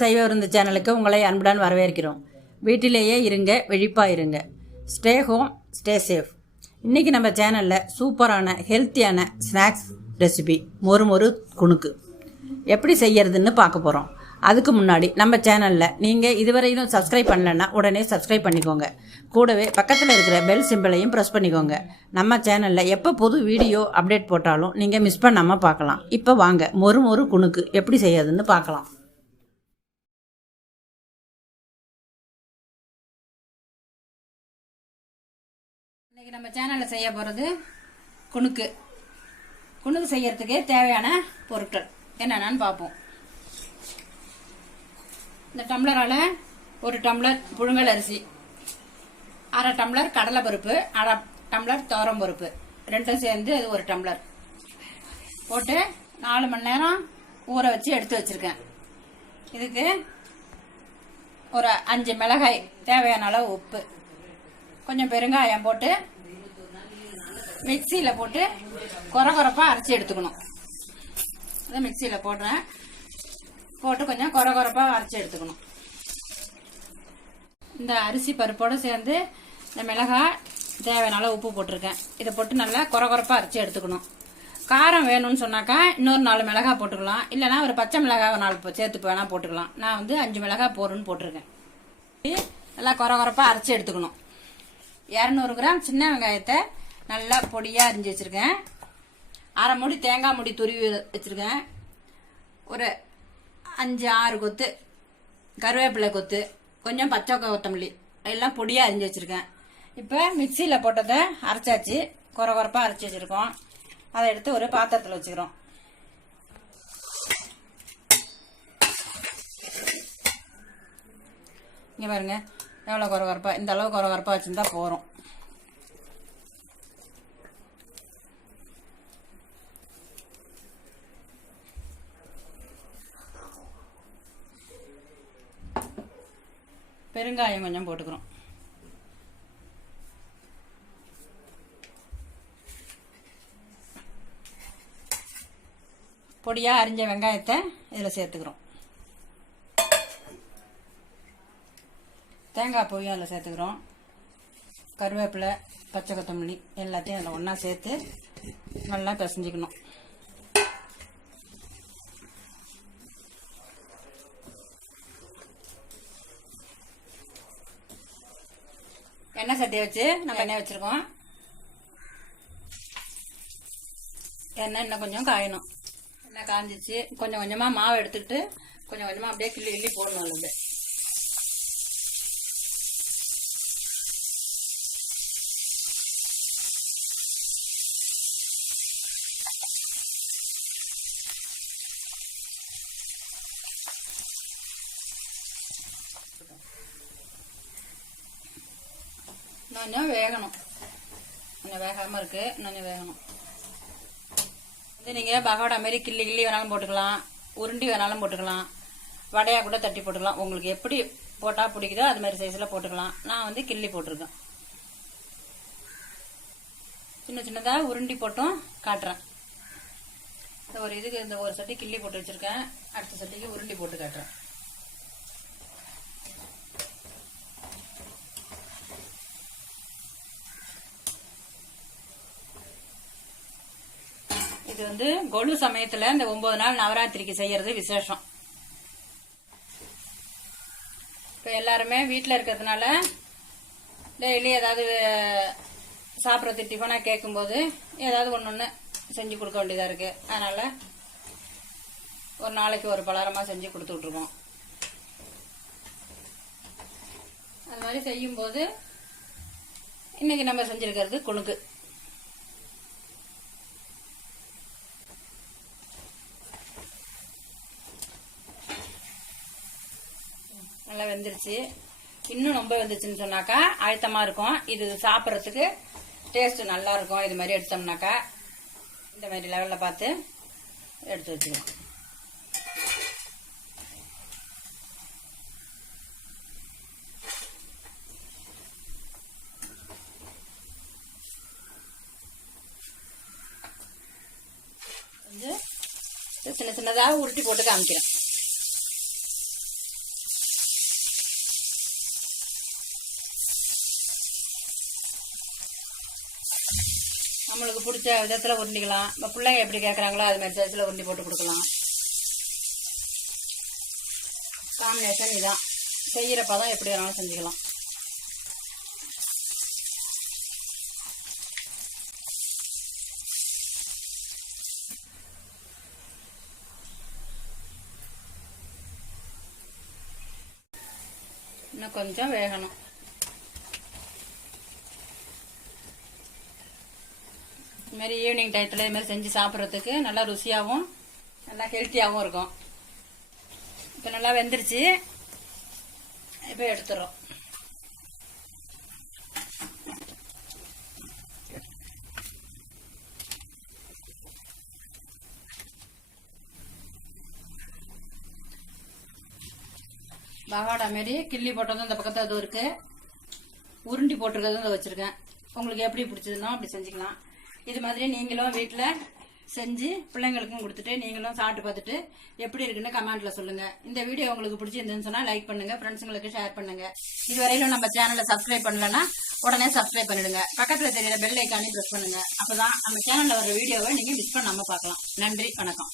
சைவ விருந்து சேனலுக்கு உங்களை அன்புடன் வரவேற்கிறோம். வீட்டிலேயே இருங்க, விழிப்பாக இருங்க. Stay home, stay safe. இன்றைக்கி நம்ம சேனலில் சூப்பரான ஹெல்த்தியான ஸ்நாக்ஸ் ரெசிபி மொறு குணுக்கு எப்படி செய்யறதுன்னு பார்க்க போகிறோம். அதுக்கு முன்னாடி நம்ம சேனலில் நீங்கள் இதுவரையிலும் சப்ஸ்கிரைப் பண்ணலைன்னா உடனே சப்ஸ்கிரைப் பண்ணிக்கோங்க. கூடவே பக்கத்தில் இருக்கிற பெல் சிம்பிளையும் ப்ரெஸ் பண்ணிக்கோங்க. நம்ம சேனலில் எப்போ புது வீடியோ அப்டேட் போட்டாலும் நீங்கள் மிஸ் பண்ணாமல் பார்க்கலாம். இப்போ வாங்க மொறு குணுக்கு எப்படி செய்யறதுன்னு பார்க்கலாம். இன்றைக்கி நம்ம சேனலில் செய்ய போகிறது குணுக்கு செய்யறதுக்கு தேவையான பொருட்கள் என்னென்னு பார்ப்போம். இந்த டம்ளரால் ஒரு டம்ளர் புழுங்கல் அரிசி, அரை டம்ளர் கடலை பருப்பு, அரை டம்ளர் துவரம் பருப்பு ரெண்டும் சேர்ந்து அது ஒரு டம்ளர் போட்டு 4 மணி நேரம் ஊற வச்சு எடுத்து வச்சுருக்கேன். இதுக்கு ஒரு 5 மிளகாய், தேவையான அளவு உப்பு, கொஞ்சம் பெருங்காயம் போட்டு மிக்சியில் போட்டு கொரகொரப்பாக அரைச்சி எடுத்துக்கணும். அதை மிக்சியில் போட்டு கொஞ்சம் கொரகொரப்பாக அரைச்சி எடுத்துக்கணும். இந்த அரிசி பருப்போடு சேர்ந்து இந்த மிளகாய் தேவையான அளவு உப்பு போட்டிருக்கேன். இதை போட்டு நல்லா கொரகொரப்பாக அரைச்சி எடுத்துக்கணும். காரம் வேணும்னு சொன்னாக்கா இன்னொரு 4 மிளகாய் போட்டுக்கலாம், இல்லைனா ஒரு பச்சை மிளகாய் 4 சேர்த்து வேணால் போட்டுக்கலாம். நான் வந்து 5 மிளகாய் போடுன்னு போட்டிருக்கேன். நல்லா கொரகொரப்பாக அரைச்சி எடுத்துக்கணும். 200 கிராம் சின்ன வெங்காயத்தை நல்லா பொடியாக அரிஞ்சு வச்சுருக்கேன். அரை மூடி தேங்காய் மூடி துருவி வச்சுருக்கேன். ஒரு 5-6 கொத்து கருவேப்பிலை கொத்து, கொஞ்சம் பச்சை கொத்தமல்லி எல்லாம் பொடியாக அரிஞ்சு வச்சுருக்கேன். இப்போ மிக்சியில் போட்டதை அரைச்சாச்சு, கொரகொரப்பாக அரைச்சி வச்சுருக்கோம். அதை எடுத்து ஒரு பாத்திரத்தில் வச்சுக்கிறோம். இங்கே பாருங்க எவ்வளோ கொரகொரப்பாக, இந்த அளவு கொரகொரப்பாக வச்சுருந்தா போகிறோம். பெருங்காயம் கொஞ்சம் போட்டுக்கிறோம். பொடியாக அரிஞ்ச வெங்காயத்தை இதில் சேர்த்துக்கிறோம். தேங்காய் பூவையும் அதில் சேர்த்துக்கிறோம். கருவேப்பிலை, பச்சை கொத்தமல்லி எல்லாத்தையும் அதில் ஒன்றா சேர்த்து நல்லா பிசைஞ்சிக்கணும். எண்ணெய் சட்டியை வச்சு நம்ம எண்ணெய் வச்சுருக்கோம். எண்ணெய் இன்னும் கொஞ்சம் காயணும். எண்ணெய் காஞ்சிச்சு. கொஞ்சம் கொஞ்சமாக மாவு எடுத்துக்கிட்டு கொஞ்சம் கொஞ்சமாக அப்படியே கிள்ளி போடணும். அப்படியே கொஞ்சம் வேகணும். கொஞ்சம் வேகாமல் இருக்குது, கொஞ்சம் வேகணும். இது நீங்கள் பகோடா மாரி கிள்ளி வேணாலும் போட்டுக்கலாம், உருண்டி வேணாலும் போட்டுக்கலாம், வடையாக கூட தட்டி போட்டுக்கலாம். உங்களுக்கு எப்படி போட்டால் பிடிக்குதோ அது மாதிரி சைஸில் போட்டுக்கலாம். நான் வந்து கிள்ளி போட்டிருக்கேன். சின்ன சின்னதாக உருண்டி போட்டும் காட்டுறேன். இந்த ஒரு சட்டி கிள்ளி போட்டு வச்சுருக்கேன். அடுத்த சட்டிக்கு உருண்டி போட்டு காட்டுறேன். இது வந்து கொலு சமயத்துல இந்த 9 நாள் நவராத்திரிக்கு செய்யறது விசேஷம். இப்போ எல்லாருமே வீட்டில் இருக்கிறதுனால டெய்லி ஏதாவது சாப்பிட்றது டிஃபனாக கேட்கும்போது ஏதாவது ஒன்று செஞ்சு கொடுக்க வேண்டியதாக இருக்குது. அதனால் ஒரு நாளைக்கு ஒரு பலகாரமாக செஞ்சு கொடுத்து விட்ருக்கோம். அது மாதிரி செய்யும்போது இன்னைக்கு நம்ம செஞ்சுருக்கிறது குணுக்கு. நல்லா வெந்துருச்சு. இன்னும் ரொம்ப வெந்துச்சுன்னு சொன்னாக்கா அழுத்தமாக இருக்கும். இது சாப்பிட்றதுக்கு டேஸ்ட் நல்லா இருக்கும். இது மாதிரி எடுத்தோம்னாக்கா இந்த மாதிரி லெவலில் பார்த்து எடுத்து வச்சுக்கலாம். வந்து சின்ன சின்னதாக உருட்டி போட்டு காமிக்கிறேன். நம்மளுக்கு பிடிச்ச விதத்தில் உருண்டிக்கலாம். நம்ம பிள்ளைங்க எப்படி கேட்குறாங்களோ அது மாதிரி சைஸில் உருண்டி போட்டு கொடுக்கலாம். காம்பினேஷன் இதான். செய்கிறப்ப தான் எப்படி வேணாலும் செஞ்சுக்கலாம். இன்னும் கொஞ்சம் வேகணும். இதுமாரி ஈவினிங் டயத்தில் இதுமாரி செஞ்சு சாப்பிட்றதுக்கு நல்லா ருசியாகவும் நல்லா ஹெல்த்தியாகவும் இருக்கும். இப்போ நல்லா வெந்துருச்சு. இப்போ எடுத்துறோம். பவாடா மாரி கிள்ளி போட்டதும் இந்த பக்கத்தில் அது இருக்கு, உருண்டி போட்டிருக்கிறதும் இதை வச்சிருக்கேன். உங்களுக்கு எப்படி பிடிச்சதுன்னா அப்படி செஞ்சுக்கலாம். இது மாதிரி நீங்களும் வீட்டில் செஞ்சு பிள்ளைங்களுக்கும் கொடுத்துட்டு நீங்களும் சாப்பிட்டு பார்த்துட்டு எப்படி இருக்குன்னு கமெண்ட்ல சொல்லுங்க. இந்த வீடியோ உங்களுக்கு பிடிச்சிருந்துன்னு சொன்னா லைக் பண்ணுங்க, ஃப்ரெண்ட்ஸுங்களுக்கு ஷேர் பண்ணுங்க. இதுவரையிலும் நம்ம சேனலை சப்ஸ்கிரைப் பண்ணலன்னா உடனே சப்ஸ்கிரைப் பண்ணிடுங்க. பக்கத்துல தெரியற பெல் ஐக்கானே பிரஸ் பண்ணுங்க. அப்பதான் நம்ம சேனல்ல வர வீடியோவை நீங்க மிஸ் பண்ணாம பார்க்கலாம். நன்றி, வணக்கம்.